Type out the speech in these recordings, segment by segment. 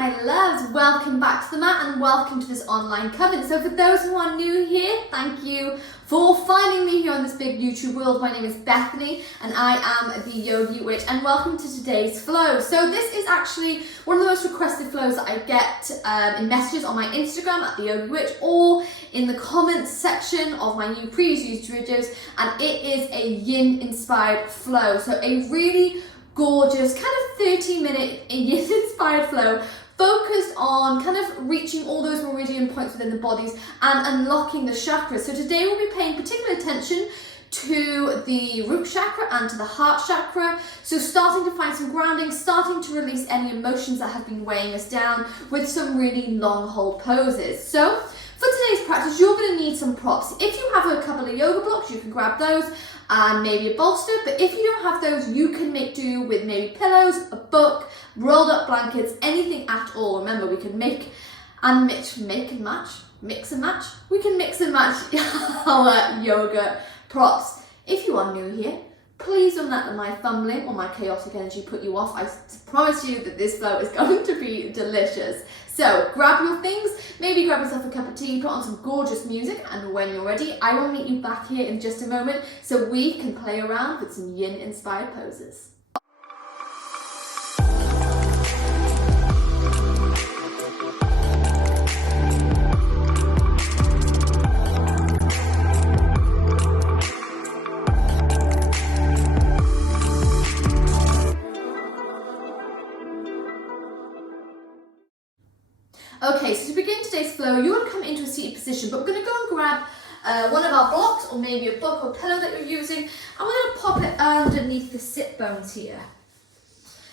my loves, welcome back to the mat and welcome to this online coven. So for those who are new here, thank you for finding me here on this big YouTube world. My name is Bethany and I am the Yogi Witch, and welcome to today's flow. So this is actually one of the most requested flows that I get in messages on my Instagram at the Yogi Witch, or in the comments section of my new previous YouTube videos, and it is a yin inspired flow. So a really gorgeous kind of 30-minute yin inspired flow focused on kind of reaching all those meridian points within the bodies and unlocking the chakras. So today we'll be paying particular attention to the root chakra and to the heart chakra. So starting to find some grounding, starting to release any emotions that have been weighing us down with some really long hold poses. So for today's practice, you're going to need some props. If you have a couple of yoga blocks, you can grab those and maybe a bolster. But if you don't have those, you can make do with maybe pillows, a book, rolled up blankets, anything at all. Remember, we can mix and match. We can mix and match our yoga props. If you are new here, please don't let my fumbling or my chaotic energy put you off. I promise you that this flow is going to be delicious. So grab your things, maybe grab yourself a cup of tea, put on some gorgeous music, and when you're ready, I will meet you back here in just a moment so we can play around with some yin inspired poses. Okay, so to begin today's flow, you want to come into a seated position, but we're going to go and grab one of our blocks or maybe a book or pillow that you're using, and we're going to pop it underneath the sit bones here.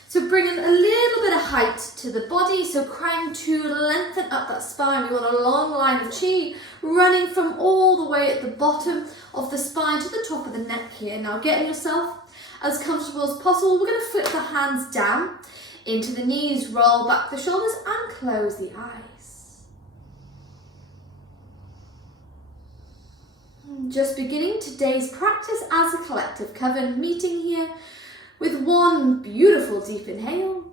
So bringing a little bit of height to the body, so trying to lengthen up that spine. We want a long line of chi running from all the way at the bottom of the spine to the top of the neck here. Now getting yourself as comfortable as possible, we're going to flip the hands down into the knees, roll back the shoulders and close the eyes. Just beginning today's practice as a collective coven, meeting here with one beautiful deep inhale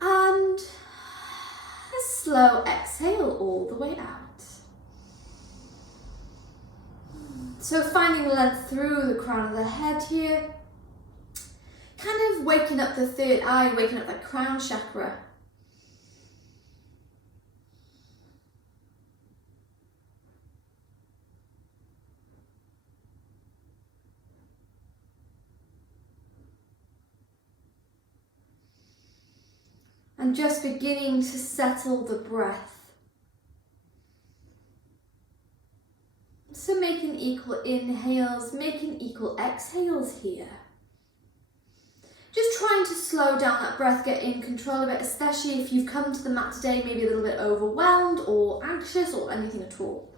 and a slow exhale all the way out. So finding length through the crown of the head here, kind of waking up the third eye, waking up that crown chakra. And just beginning to settle the breath. So making equal inhales, making equal exhales here. Just trying to slow down that breath, get in control of it, especially if you've come to the mat today maybe a little bit overwhelmed or anxious or anything at all.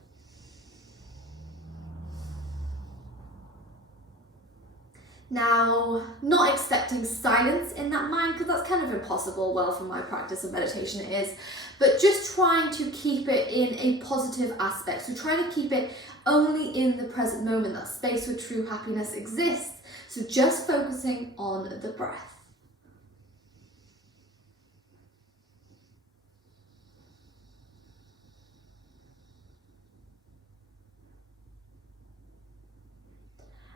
Now, not expecting silence in that mind, because that's kind of impossible. Well, from my practice of meditation it is, but just trying to keep it in a positive aspect. So trying to keep it only in the present moment, that space where true happiness exists. So just focusing on the breath.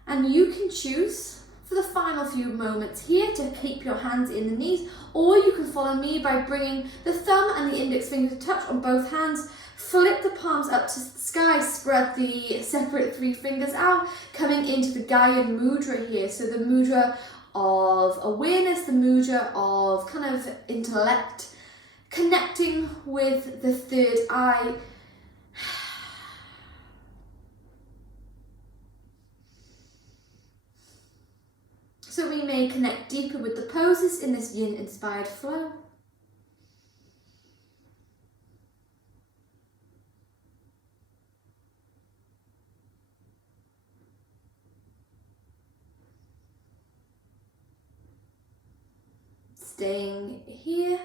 And you can choose for the final few moments here to keep your hands in the knees, or you can follow me by bringing the thumb and the index finger to touch on both hands. Flip the palms up to the sky, spread the separate three fingers out, coming into the Guyan mudra here. So the mudra of awareness, the mudra of kind of intellect, connecting with the third eye. So we may connect deeper with the poses in this yin inspired flow. Staying here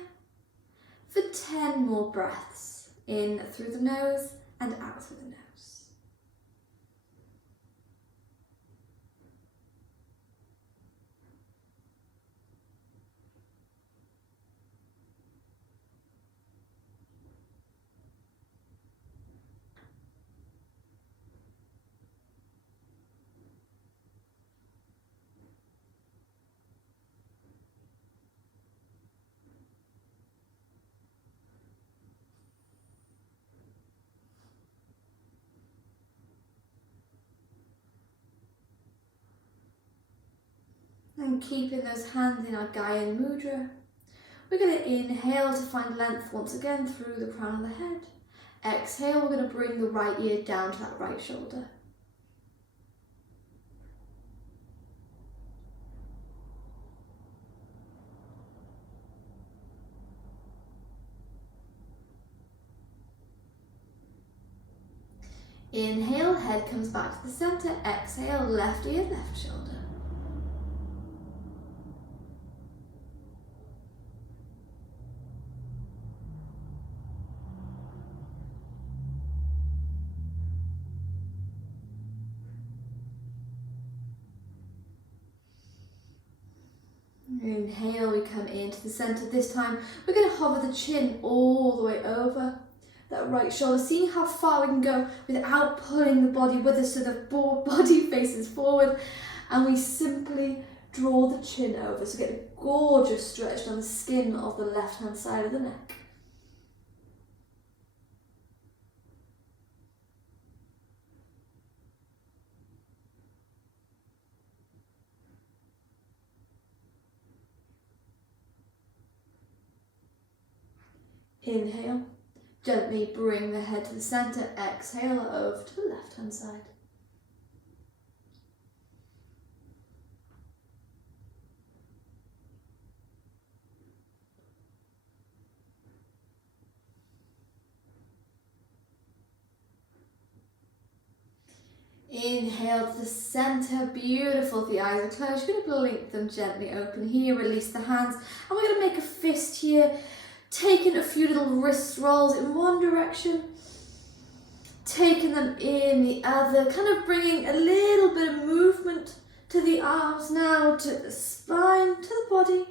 for 10 more breaths, in through the nose and out through the nose. And keeping those hands in our YIN mudra, we're going to inhale to find length once again through the crown of the head. Exhale, we're going to bring the right ear down to that right shoulder. Inhale, head comes back to the center. Exhale, left ear, left shoulder. Inhale, we come into the center. This time, we're going to hover the chin all the way over that right shoulder, seeing how far we can go without pulling the body with us, so the body faces forward, and we simply draw the chin over, so get a gorgeous stretch down the skin of the left hand side of the neck. Inhale, gently bring the head to the center. Exhale over to the left hand side. Inhale to the center, beautiful. If the eyes are closed, you're going to blink them gently open here, release the hands, and we're going to make a fist here, taking a few little wrist rolls in one direction, taking them in the other, kind of bringing a little bit of movement to the arms now, to the spine, to the body,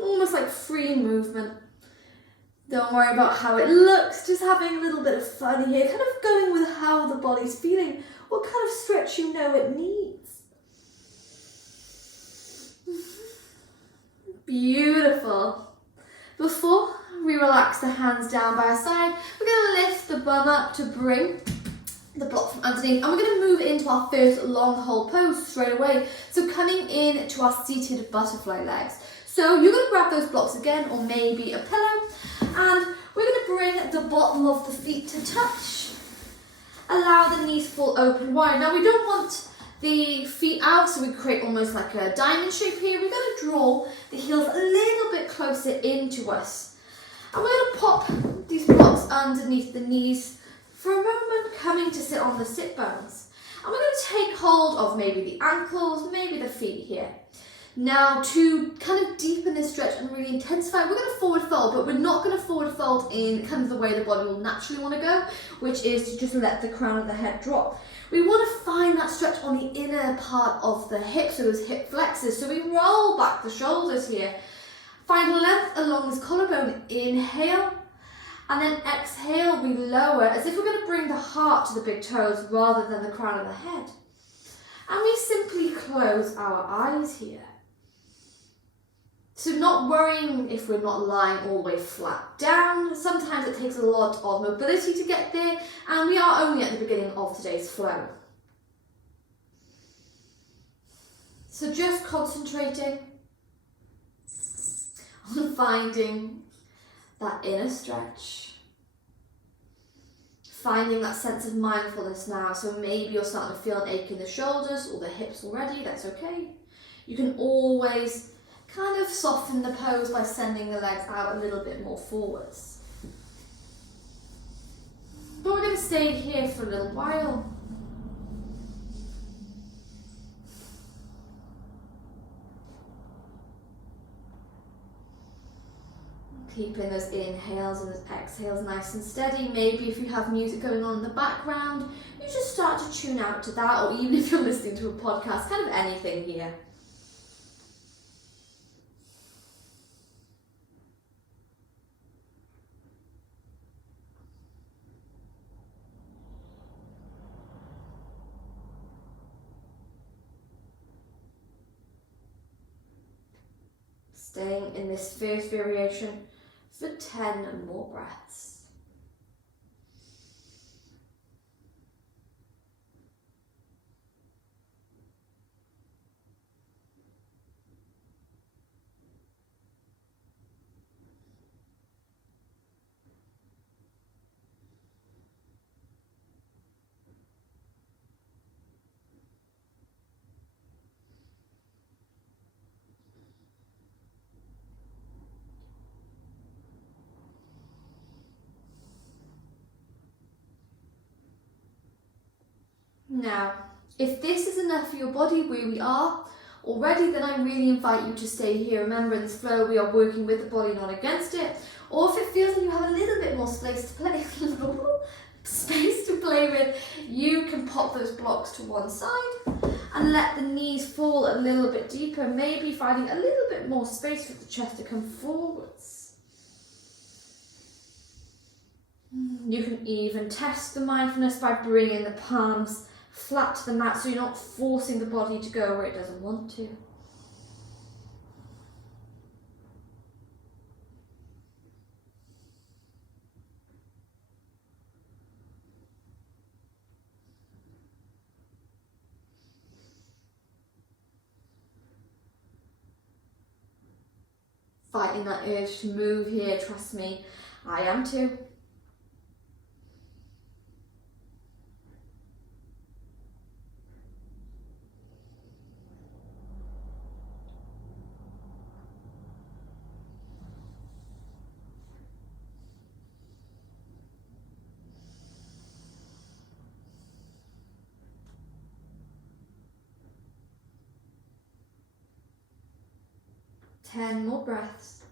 almost like free movement. Don't worry about how it looks, just having a little bit of fun here, kind of going with how the body's feeling, what kind of stretch you know it needs. Beautiful. Before we relax the hands down by our side, we're going to lift the bum up to bring the block from underneath, and we're going to move into our first long hold pose straight away. So coming in to our seated butterfly legs. So you're going to grab those blocks again, or maybe a pillow, and we're going to bring the bottom of the feet to touch. Allow the knees full open wide. Now we don't want the feet out, so we create almost like a diamond shape here. We're going to draw the heels a little bit closer into us. And we're going to pop these blocks underneath the knees for a moment, coming to sit on the sit bones. And we're going to take hold of maybe the ankles, maybe the feet here. Now, to kind of deepen this stretch and really intensify, we're going to forward fold, but we're not going to forward fold in kind of the way the body will naturally want to go, which is to just let the crown of the head drop. We want to find that stretch on the inner part of the hips, so those hip flexors. So we roll back the shoulders here. Find length along this collarbone. Inhale, and then exhale, we lower, as if we're going to bring the heart to the big toes rather than the crown of the head. And we simply close our eyes here. So not worrying if we're not lying all the way flat down. Sometimes it takes a lot of mobility to get there, and we are only at the beginning of today's flow. So just concentrating on finding that inner stretch. Finding that sense of mindfulness now. So maybe you're starting to feel an ache in the shoulders or the hips already, that's okay. You can always kind of soften the pose by sending the legs out a little bit more forwards. But we're going to stay here for a little while. Keeping those inhales and those exhales nice and steady. Maybe if you have music going on in the background, you just start to tune out to that, or even if you're listening to a podcast, kind of anything here. Staying in this first variation for 10 more breaths. Now, if this is enough for your body where we are already, then I really invite you to stay here. Remember, in this flow, we are working with the body, not against it. Or if it feels like you have a little bit more space to play, with, you can pop those blocks to one side and let the knees fall a little bit deeper, maybe finding a little bit more space for the chest to come forwards. You can even test the mindfulness by bringing the palms flat to the mat, so you're not forcing the body to go where it doesn't want to. Fighting that urge to move here, trust me, I am too. Ten more breaths.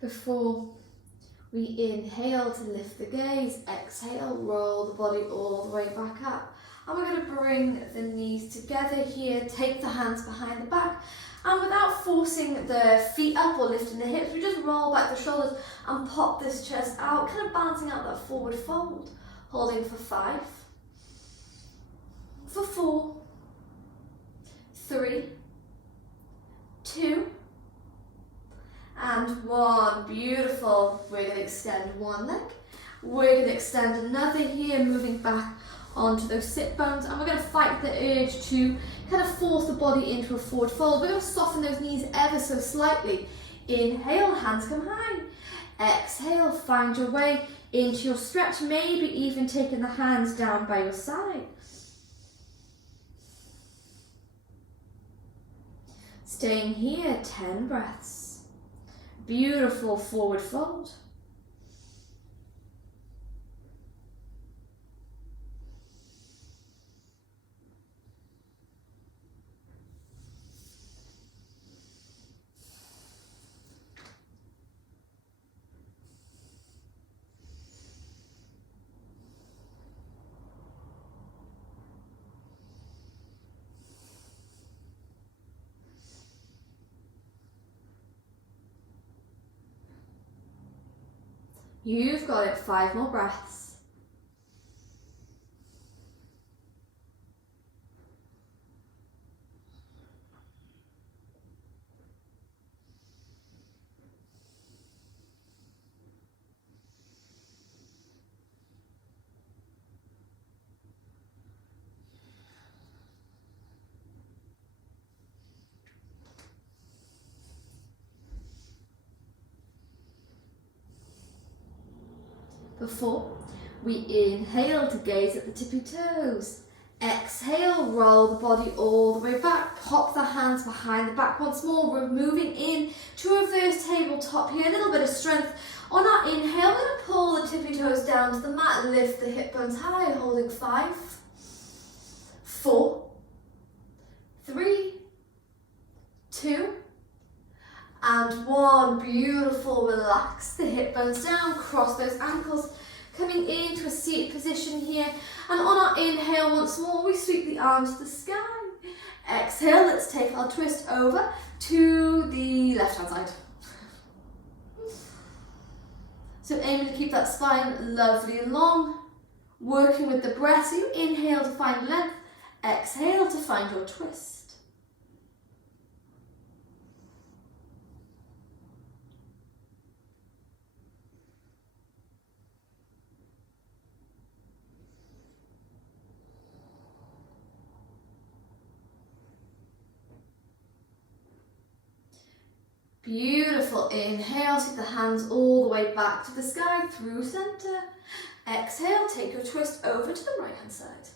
Before we inhale to lift the gaze, exhale, roll the body all the way back up. And we're going to bring the knees together here, take the hands behind the back, and without forcing the feet up or lifting the hips, we just roll back the shoulders and pop this chest out, kind of balancing out that forward fold. Holding for 5, for 4, 3, 2, and 1. Beautiful. We're going to extend one leg. We're going to extend another here, moving back onto those sit bones, and we're going to fight the urge to kind of force the body into a forward fold. We're going to soften those knees ever so slightly. Inhale, hands come high. Exhale, find your way into your stretch, maybe even taking the hands down by your side. Staying here, 10 breaths. Beautiful forward fold. You've got it. 5 more breaths. Before we inhale to gaze at the tippy toes. Exhale, roll the body all the way back. Pop the hands behind the back once more. We're moving in to reverse tabletop here. A little bit of strength. On our inhale, we're going to pull the tippy toes down to the mat. Lift the hip bones high, holding 5, 4, 3, 2, and 1. Beautiful. Relax the hip bones down, cross those ankles, coming into a seated position here. And on our inhale, once more, we sweep the arms to the sky. Exhale, let's take our twist over to the left hand side. So aiming to keep that spine lovely and long, working with the breath. So you inhale to find length, exhale to find your twist. Beautiful. Inhale, take the hands all the way back to the sky through center. Exhale, take your twist over to the right hand side.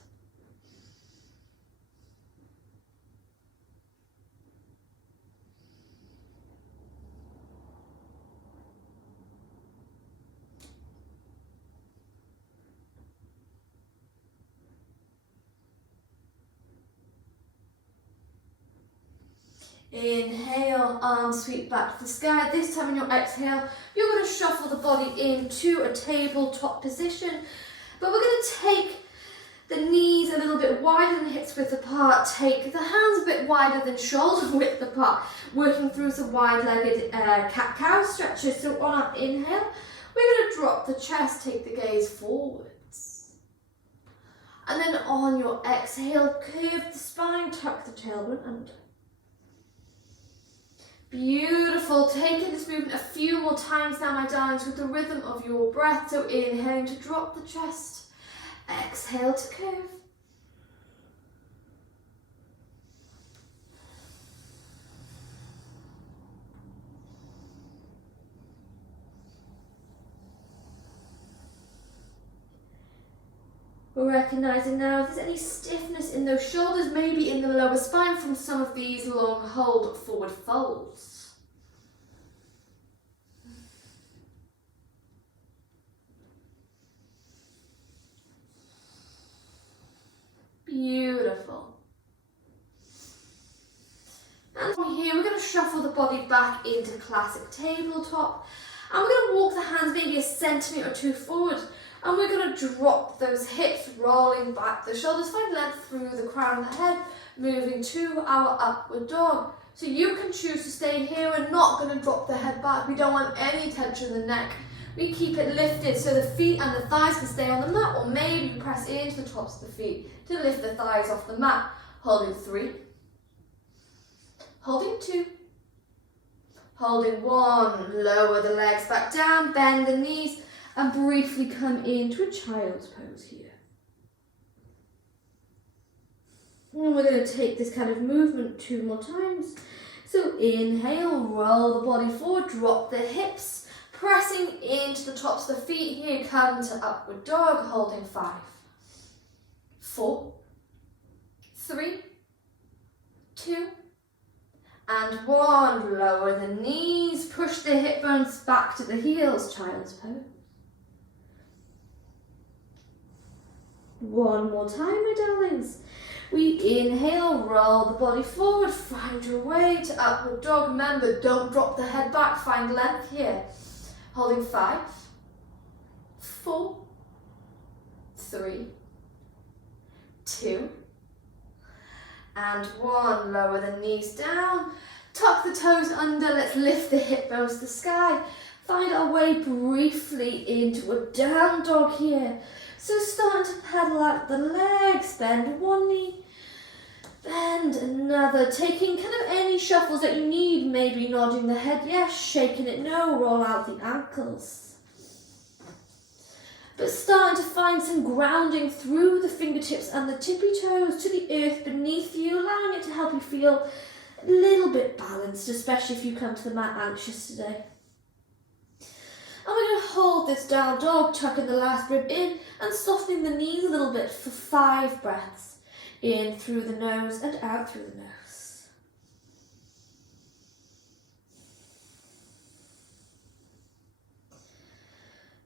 Inhale, arms sweep back to the sky. This time on your exhale, you're going to shuffle the body into a tabletop position. But we're going to take the knees a little bit wider than hips width apart. Take the hands a bit wider than shoulder width apart. Working through some wide-legged cat-cow stretches. So on our inhale, we're going to drop the chest, take the gaze forwards. And then on your exhale, curve the spine, tuck the tailbone under. Beautiful. Taking this movement a few more times now, my darlings, with the rhythm of your breath. So inhaling to drop the chest. Exhale to curve. We're recognizing now if there's any stiffness in those shoulders, maybe in the lower spine from some of these long hold forward folds. Beautiful. And from here, we're going to shuffle the body back into classic tabletop. And we're going to walk the hands maybe a centimetre or two forward. And we're going to drop those hips, rolling back the shoulders, find length through the crown of the head, moving to our upward dog. So you can choose to stay here. We're not going to drop the head back. We don't want any tension in the neck. We keep it lifted so the feet and the thighs can stay on the mat, or maybe you press into the tops of the feet to lift the thighs off the mat. Holding 3, holding 2, holding 1, lower the legs back down, bend the knees, and briefly come into a child's pose here. And we're going to take this kind of movement 2 more times. So inhale, roll the body forward, drop the hips, pressing into the tops of the feet here, come to upward dog, holding 5, 4, 3, 2, and 1. Lower the knees, push the hip bones back to the heels, child's pose. 1 more time, my darlings. We inhale, roll the body forward, find your way to upward dog. Remember, don't drop the head back, find length here. Holding 5, 4, 3, 2, and 1. Lower the knees down, tuck the toes under, let's lift the hip bones to the sky. Find our way briefly into a down dog here. So starting to pedal out the legs, bend one knee, bend another, taking kind of any shuffles that you need, maybe nodding the head, yes, shaking it, no, roll out the ankles. But starting to find some grounding through the fingertips and the tippy toes to the earth beneath you, allowing it to help you feel a little bit balanced, especially if you come to the mat anxious today. And we're going to hold this down dog, tucking the last rib in and softening the knees a little bit for 5 breaths. In through the nose and out through the nose.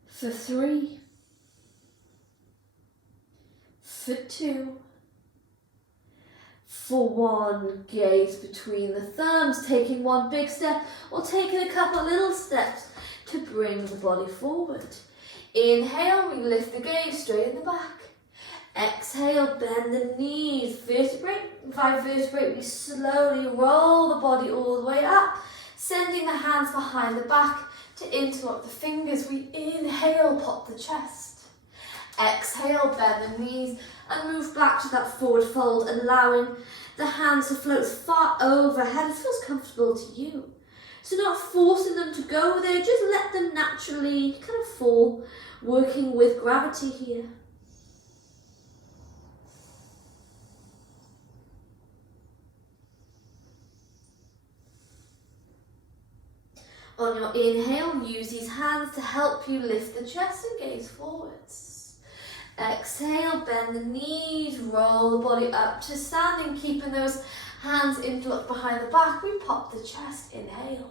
For 3, for 2, for 1, gaze between the thumbs, taking 1 big step or taking a couple little steps to bring the body forward. Inhale, we lift the gaze straight in the back. Exhale, bend the knees, by vertebrae, we slowly roll the body all the way up, sending the hands behind the back to interlock the fingers. We inhale, pop the chest. Exhale, bend the knees and move back to that forward fold, allowing the hands to float far overhead. It feels comfortable to you. So not forcing them to go there, just let them naturally kind of fall, working with gravity here. On your inhale, use these hands to help you lift the chest and gaze forwards. Exhale, bend the knees, roll the body up to standing, keeping those hands interlocked behind the back. We pop the chest, inhale.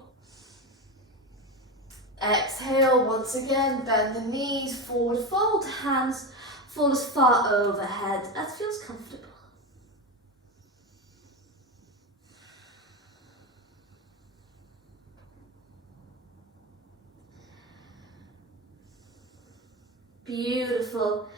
Exhale, once again, bend the knees, forward fold, hands fall as far overhead as feels comfortable. Beautiful.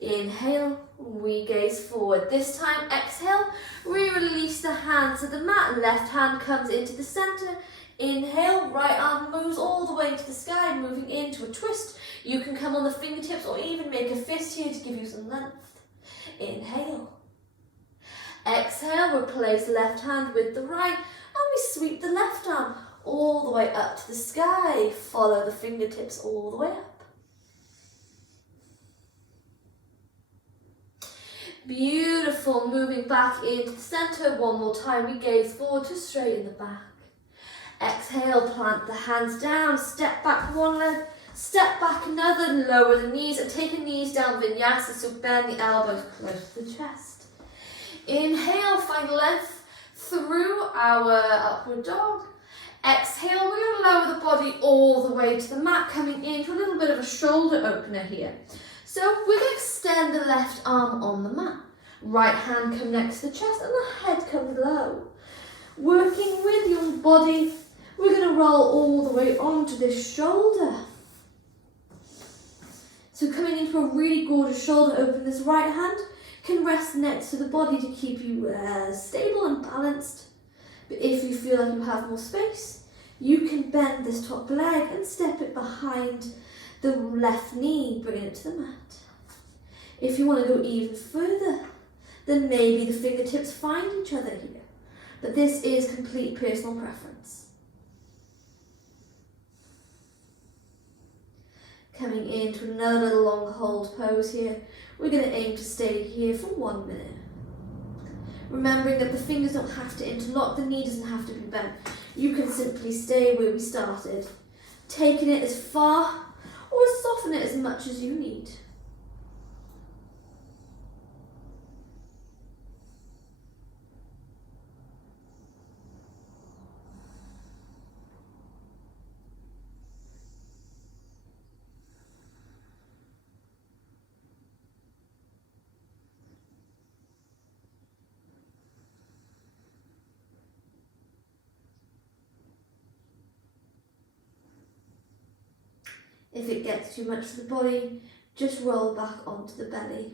Inhale, we gaze forward. This time, exhale, we release the hands to the mat. Left hand comes into the center. Inhale, right arm moves all the way to the sky, moving into a twist. You can come on the fingertips or even make a fist here to give you some length. Inhale. Exhale, replace left hand with the right, and we sweep the left arm all the way up to the sky. Follow the fingertips all the way up. Beautiful, moving back into the center. One more time, we gaze forward to straighten the back. Exhale, plant the hands down, step back one leg, step back another, lower the knees and take the knees down, vinyasa, so bend the elbows close to the chest. Inhale, find length through our upward dog. Exhale, we're going to lower the body all the way to the mat, coming into a little bit of a shoulder opener here. So we're going to extend the left arm on the mat. Right hand come next to the chest and the head comes low. Working with your body, we're going to roll all the way onto this shoulder. So coming into a really gorgeous shoulder open, this right hand can rest next to the body to keep you stable and balanced. But if you feel like you have more space, you can bend this top leg and step it behind the left knee, bringing it to the mat. If you want to go even further, then maybe the fingertips find each other here. But this is complete personal preference. Coming into another little long hold pose here. We're going to aim to stay here for 1 minute. Remembering that the fingers don't have to interlock, the knee doesn't have to be bent. You can simply stay where we started, taking it as far or soften it as much as you need. If it gets too much for the body, just roll back onto the belly.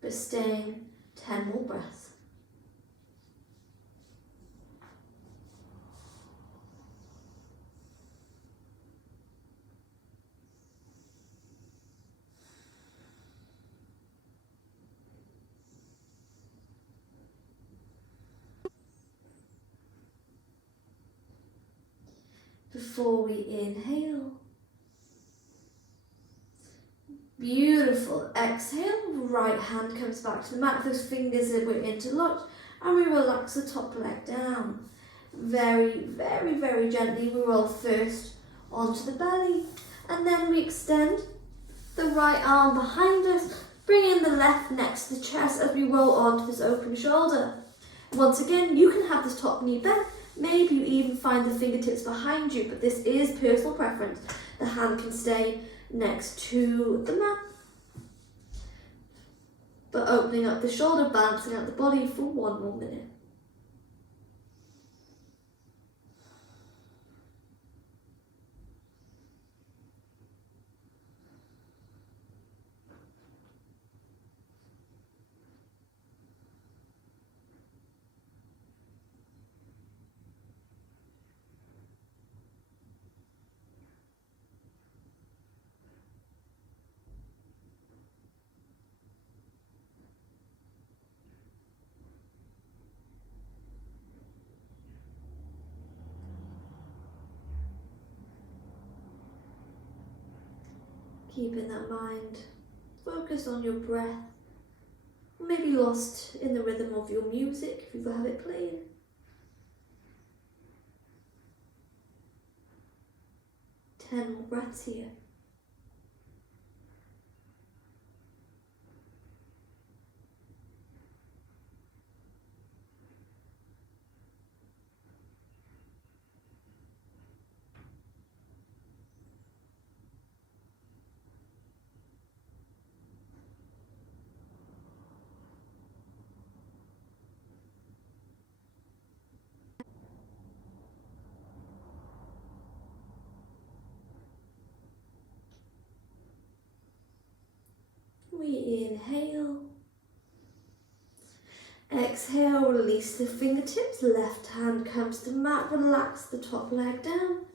But staying 10 more breaths. Before we inhale. Beautiful. Exhale, right hand comes back to the mat, those fingers that were interlocked, and we relax the top leg down. Very, very, very gently we roll first onto the belly, and then we extend the right arm behind us, bringing the left next to the chest as we roll onto this open shoulder. Once again, you can have this top knee bent. Maybe you even find the fingertips behind you, but this is personal preference. The hand can stay next to the mat. But opening up the shoulder, balancing out the body for 1 more minute. Keeping that mind focused on your breath, maybe lost in the rhythm of your music if you have it playing. 10 more breaths here. We inhale. Exhale, release the fingertips. Left hand comes to mat. Relax the top leg down.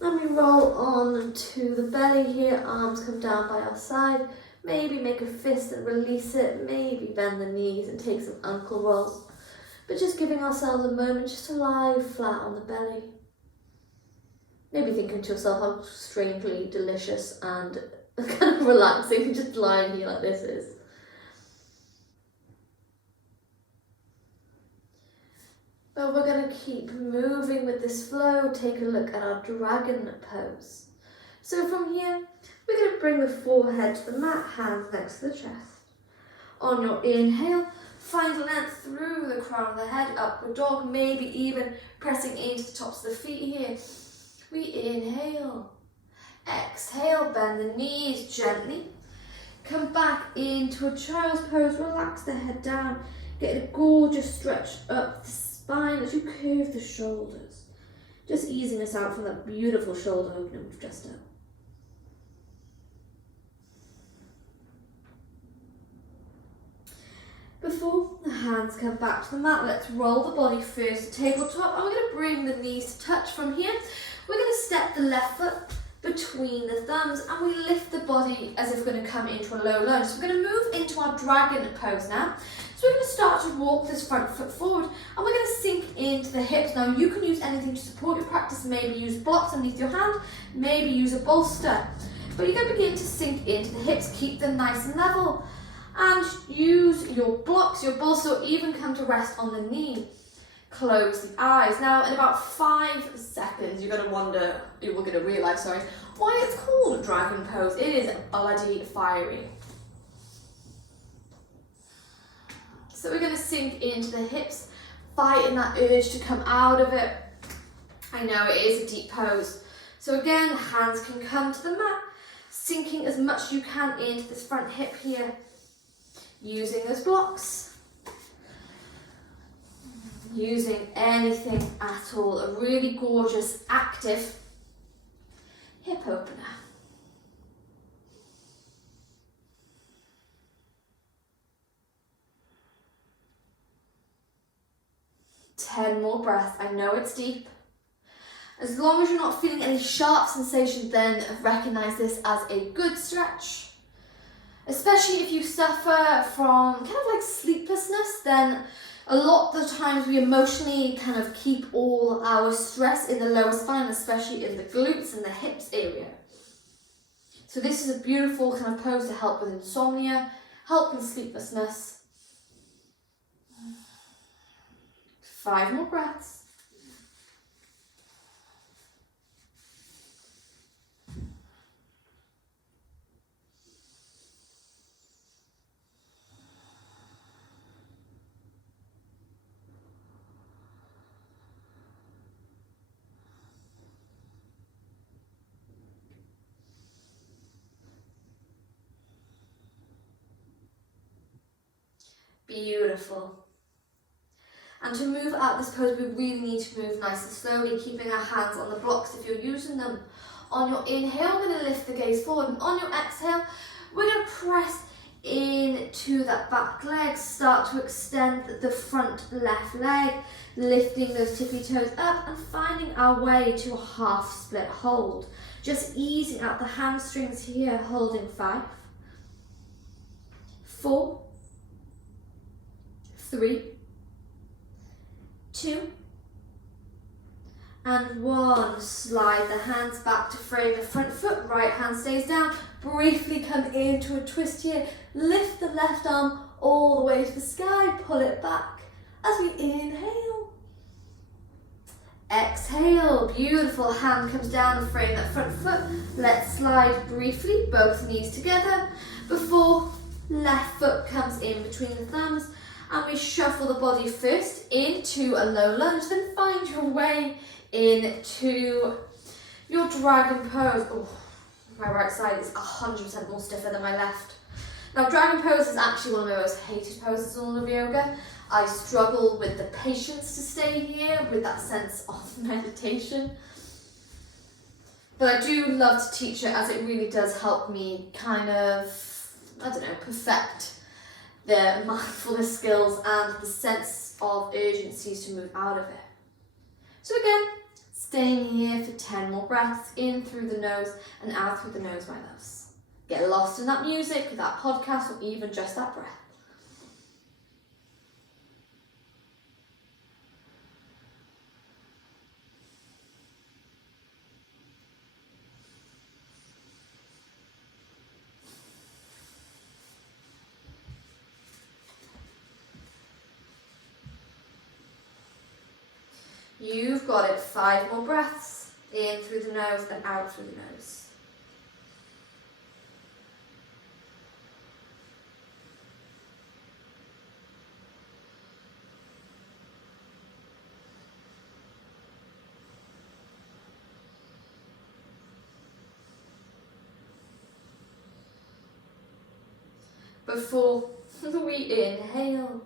And we roll on to the belly here. Arms come down by our side. Maybe make a fist and release it. Maybe bend the knees and take some ankle rolls. But just giving ourselves a moment just to lie flat on the belly. Maybe thinking to yourself how strangely delicious and kind of relaxing just lying here like this is. But we're going to keep moving with this flow. Take a look at our dragon pose. So from here, we're going to bring the forehead to the mat, hands next to the chest. On your inhale, find length through the crown of the head, upward dog, maybe even pressing into the tops of the feet here. We inhale. Exhale, bend the knees gently. Come back into a child's pose. Relax the head down. Get a gorgeous stretch up the spine as you curve the shoulders. Just easing us out from that beautiful shoulder opening we've just done. Before the hands come back to the mat, let's roll the body first to tabletop, and we're going to bring the knees to touch from here. We're going to step the left foot between the thumbs and we lift the body as if we're going to come into a low lunge. So we're going to move into our dragon pose now. So we're going to start to walk this front foot forward and we're going to sink into the hips. Now you can use anything to support your practice. Maybe use blocks underneath your hand, maybe use a bolster. But you're going to begin to sink into the hips, keep them nice and level. And use your blocks, your bolster, or even come to rest on the knee. Close the eyes. Now, in about 5 seconds, you're going to wonder, we're going to realise, why it's called a dragon pose. It is bloody fiery. So we're going to sink into the hips, fighting that urge to come out of it. I know it is a deep pose. So again, hands can come to the mat, sinking as much as you can into this front hip here, using those blocks. Using anything at all, a really gorgeous, active hip opener. Ten more breaths. I know it's deep. As long as you're not feeling any sharp sensation, then recognize this as a good stretch. Especially if you suffer from kind of like sleeplessness, then a lot of the times we emotionally kind of keep all our stress in the lower spine, especially in the glutes and the hips area. So this is a beautiful kind of pose to help with insomnia, help with sleeplessness. 5 more breaths. Beautiful. And to move out this pose, we really need to move nice and slowly, keeping our hands on the blocks if you're using them. On your inhale, we're going to lift the gaze forward. And on your exhale, we're going to press into that back leg, start to extend the front left leg, lifting those tippy toes up and finding our way to a half split hold. Just easing out the hamstrings here, holding 5, 4, 3, 2, and 1. Slide the hands back to frame the front foot, right hand stays down. Briefly come into a twist here. Lift the left arm all the way to the sky, pull it back as we inhale. Exhale, beautiful. Hand comes down and frame that front foot. Let's slide briefly, both knees together, before left foot comes in between the thumbs, and we shuffle the body first into a low lunge, then find your way into your dragon pose. Oh, my right side is 100% more stiffer than my left. Now, dragon pose is actually one of my most hated poses in all of yoga. I struggle with the patience to stay here, with that sense of meditation. But I do love to teach it, as it really does help me kind of, I don't know, perfect the mindfulness skills and the sense of urgencies to move out of it. So again, staying here for 10 more breaths, in through the nose and out through the nose, my loves. Get lost in that music, that podcast, or even just that breath. You've got it. 5 more breaths, in through the nose and out through the nose. Before we inhale,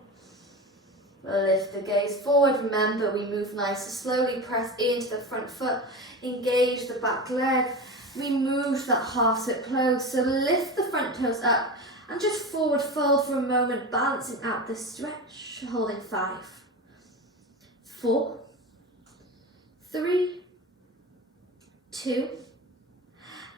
lift the gaze forward. Remember, we move nice and slowly. Press into the front foot. Engage the back leg. We move that half sit close. So lift the front toes up and just forward fold for a moment, balancing out this stretch. Holding 5, 4, 3, 2,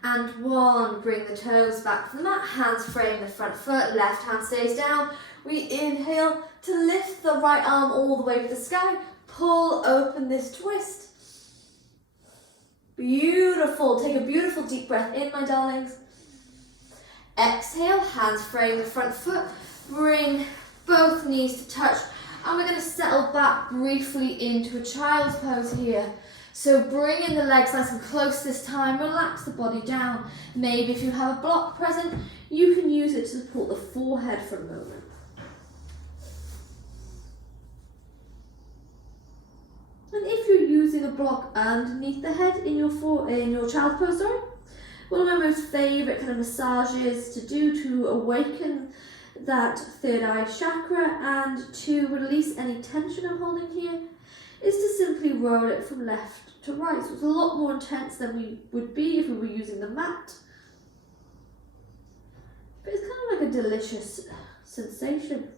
and 1. Bring the toes back from the mat. Hands frame the front foot. Left hand stays down. We inhale to lift the right arm all the way to the sky. Pull open this twist. Beautiful. Take a beautiful deep breath in, my darlings. Exhale, hands frame the front foot. Bring both knees to touch. And we're going to settle back briefly into a child's pose here. So bring in the legs nice and close this time. Relax the body down. Maybe if you have a block present, you can use it to support the forehead for a moment. And if you're using a block underneath the head in your child's pose, one of my most favourite kind of massages to do to awaken that third eye chakra and to release any tension I'm holding here is to simply roll it from left to right. So it's a lot more intense than we would be if we were using the mat. But it's kind of like a delicious sensation.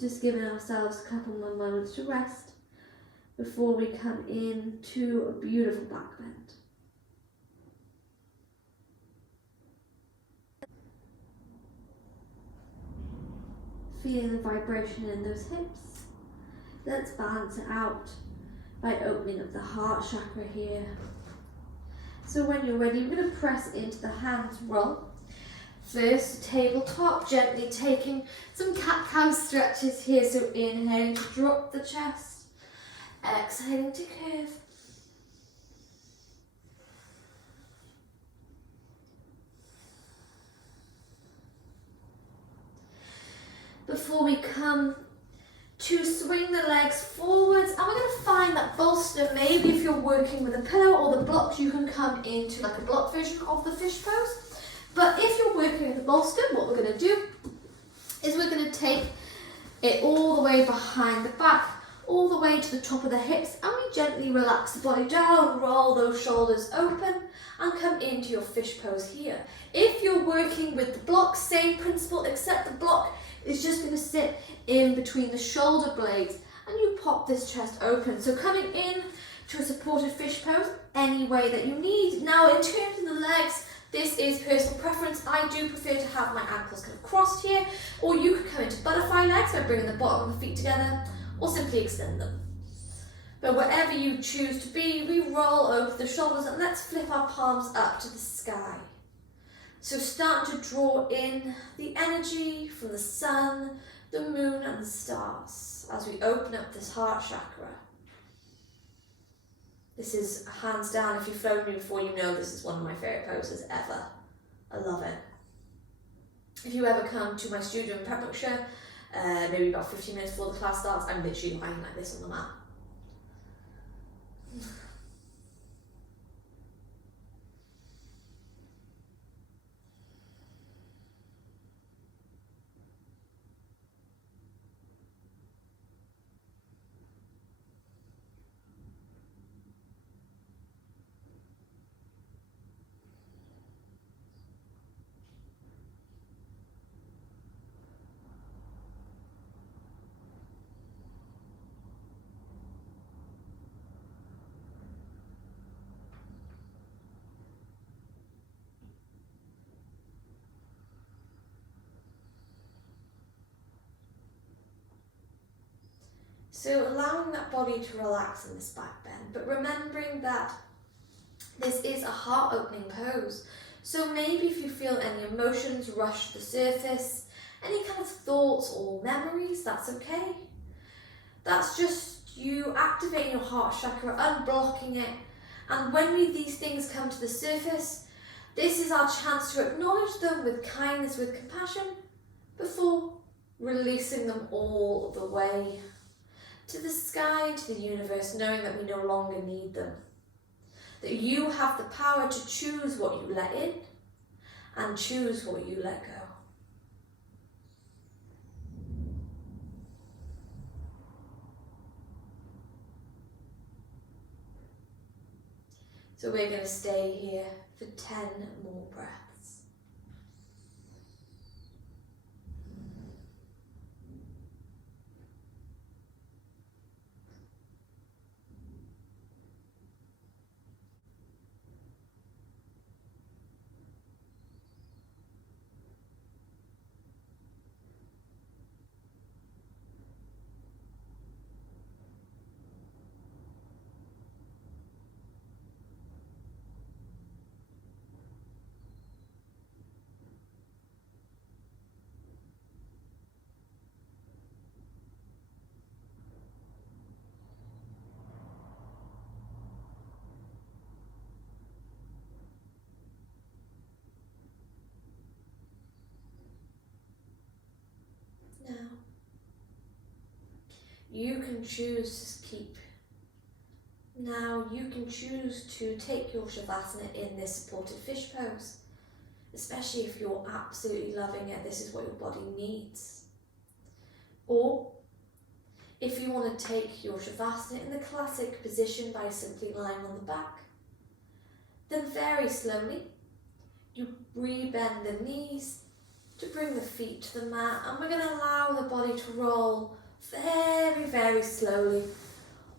Just giving ourselves a couple more moments to rest before we come into a beautiful back bend. Feeling the vibration in those hips. Let's balance it out by opening up the heart chakra here. So when you're ready, we're going to press into the hands roll. First, tabletop, gently taking some cat-cow stretches here. So inhaling to drop the chest, exhaling to curve. Before we come to swing the legs forwards, and we're going to find that bolster. Maybe if you're working with a pillow or the blocks, you can come into like a block version of the fish pose. But if you're working with a bolster, what we're going to do is we're going to take it all the way behind the back, all the way to the top of the hips, and we gently relax the body down, roll those shoulders open, and come into your fish pose here. If you're working with the block, same principle, except the block is just going to sit in between the shoulder blades, and you pop this chest open. So coming in to a supported fish pose any way that you need. Now in terms of the legs, This is personal preference. I do prefer to have my ankles kind of crossed here, or you could come into butterfly legs by bringing the bottom of the feet together, or simply extend them. But wherever you choose to be, we roll over the shoulders and let's flip our palms up to the sky. So starting to draw in the energy from the sun, the moon and the stars as we open up this heart chakra. This is hands down, if you've flown me before, you know this is one of my favourite poses ever. I love it. If you ever come to my studio in Pembrokeshire, maybe about 15 minutes before the class starts, I'm literally lying like this on the mat. So allowing that body to relax in this back bend, but remembering that this is a heart opening pose. So maybe if you feel any emotions rush to the surface, any kind of thoughts or memories, that's okay. That's just you activating your heart chakra, unblocking it. And when these things come to the surface, this is our chance to acknowledge them with kindness, with compassion, before releasing them all the way to the sky, to the universe, knowing that we no longer need them. That you have the power to choose what you let in and choose what you let go. So we're going to stay here for 10 more breaths. Now, you can choose to keep. Now you can choose to take your Savasana in this supported fish pose, especially if you're absolutely loving it, this is what your body needs. Or if you want to take your Savasana in the classic position by simply lying on the back, then very slowly you re-bend the knees to bring the feet to the mat, and we're going to allow the body to roll very, very slowly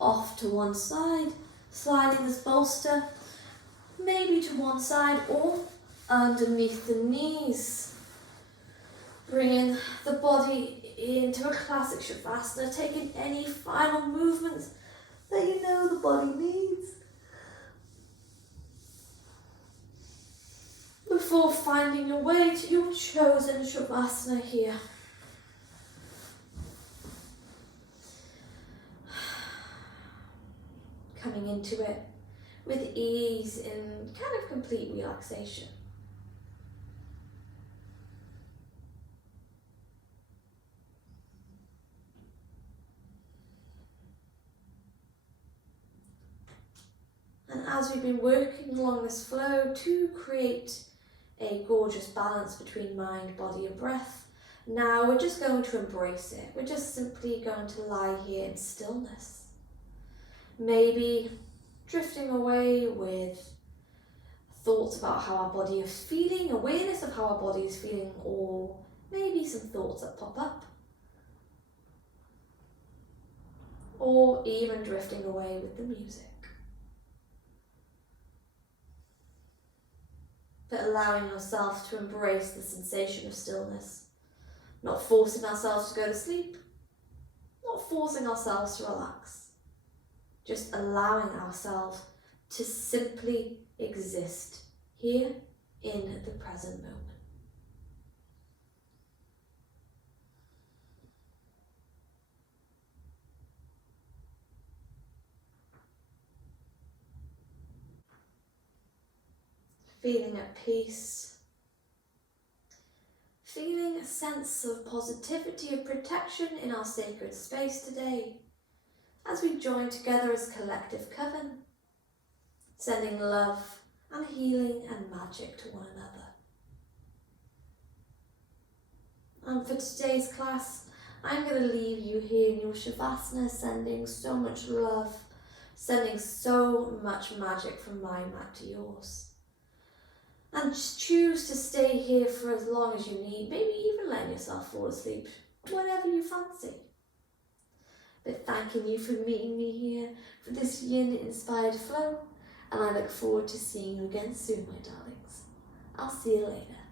off to one side, sliding this bolster maybe to one side or underneath the knees. Bringing the body into a classic Shavasana, taking any final movements that you know the body needs, before finding your way to your chosen Shavasana here. Coming into it with ease in kind of complete relaxation. And as we've been working along this flow to create a gorgeous balance between mind, body and breath, now we're just going to embrace it. We're just simply going to lie here in stillness. Maybe drifting away with thoughts about how our body is feeling, awareness of how our body is feeling, or maybe some thoughts that pop up. Or even drifting away with the music. but allowing yourself to embrace the sensation of stillness, not forcing ourselves to go to sleep, not forcing ourselves to relax, just allowing ourselves to simply exist here in the present moment. Feeling at peace, feeling a sense of positivity, of protection in our sacred space today, as we join together as collective coven, sending love and healing and magic to one another. And for today's class, I'm going to leave you here in your Savasana, sending so much love, sending so much magic from my mat to yours. And just choose to stay here for as long as you need, maybe even letting yourself fall asleep, whatever you fancy. But thanking you for meeting me here for this Yin Inspired flow, and I look forward to seeing you again soon, my darlings. I'll see you later.